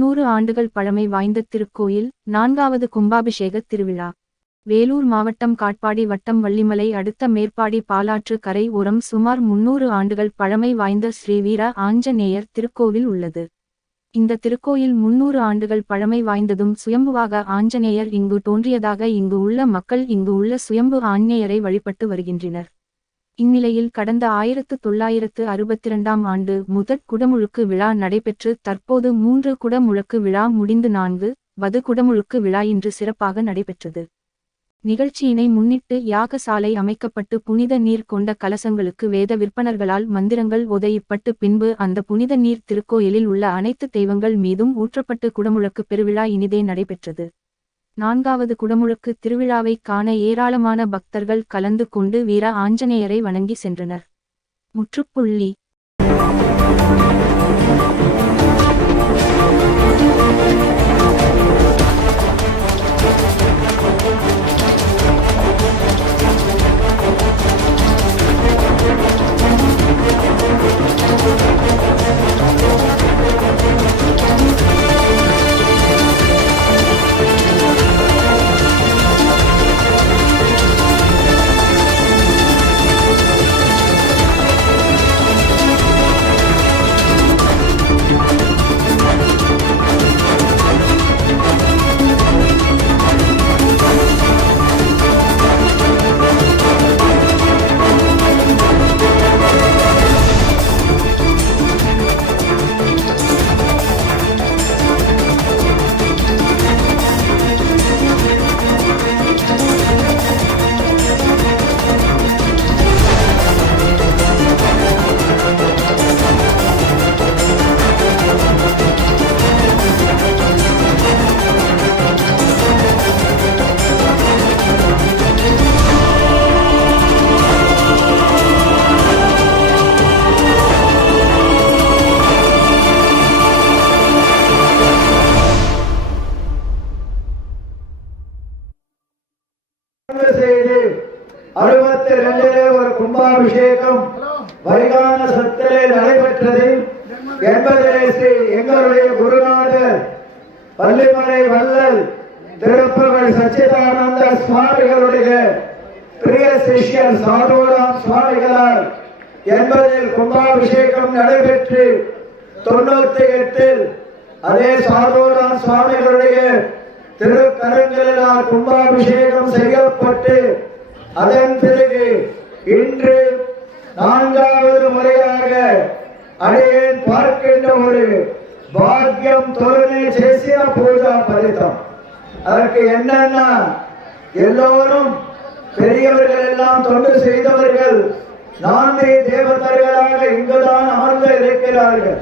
300 ஆண்டுகள் பழமை வாய்ந்த திருக்கோயில், 4வது கும்பாபிஷேக திருவிழா. வேலூர் மாவட்டம் காட்பாடி வட்டம் வள்ளிமலை அடுத்த மேற்பாடி பாலாற்று கரை ஓரம் சுமார் 300 ஆண்டுகள் பழமை வாய்ந்த ஸ்ரீ வீர ஆஞ்சநேயர் திருக்கோவில் உள்ளது. இந்த திருக்கோயில் 300 ஆண்டுகள் பழமை வாய்ந்ததும் சுயம்புவாக ஆஞ்சநேயர் இங்கு தோன்றியதாக இங்கு உள்ள மக்கள் இங்கு உள்ள சுயம்பு ஆஞ்சநேயரை வழிபட்டு வருகின்றனர். இந்நிலையில் கடந்த 1962ஆம் ஆண்டு முதற் குடமுழுக்கு விழா நடைபெற்று தற்போது 3 குடமுழுக்கு விழா முடிந்து 4வது குடமுழுக்கு விழா இன்று சிறப்பாக நடைபெற்றது. நிகழ்ச்சியினை முன்னிட்டு யாகசாலை அமைக்கப்பட்டு புனித நீர் கொண்ட கலசங்களுக்கு வேத விற்பனர்களால் மந்திரங்கள் ஓதப்பட்டு பின்பு அந்த புனித நீர் திருக்கோயிலில் உள்ள அனைத்து தெய்வங்கள் மீதும் ஊற்றப்பட்டு குடமுழுக்கு பெருவிழா இனிதே நடைபெற்றது. 4வது குடமுழுக்கு திருவிழாவை காண ஏராளமான பக்தர்கள் கலந்து கொண்டு வீர ஆஞ்சநேயரை வணங்கி சென்றனர். முற்றுப்புள்ளி. ஒரு கும்பாபிஷேகம் வைகான சத்திலே நடைபெற்றது என்பதிலே எங்களுடைய குருநாதர் வள்ளிமலை வள்ளல் திருப்பகல் சச்சிதானந்த சுவாமிகளுடைய பிரிய சிஷ்யர் சாதுராம் சுவாமிகளால் என்பதில் கும்பாபிஷேகம் நடைபெற்று 98 அதே சாதுராம் சுவாமிகளுடைய திருக்கரங்களினால் கும்பாபிஷேகம் செய்யப்பட்டு அதன் பிறகு இன்று 4வது முறையாக அடியேன் பார்க்கின்ற ஒரு பாக்கியம் தொழுகை చేసిన பூஜா பலிதம். அதற்கு என்னன்னா எல்லோரும் பெரியவர்கள் எல்லாம் தொண்டு செய்தவர்கள் 4 தேவதர்களாக இங்குதான் அமர்ந்து இருக்கிறார்கள்.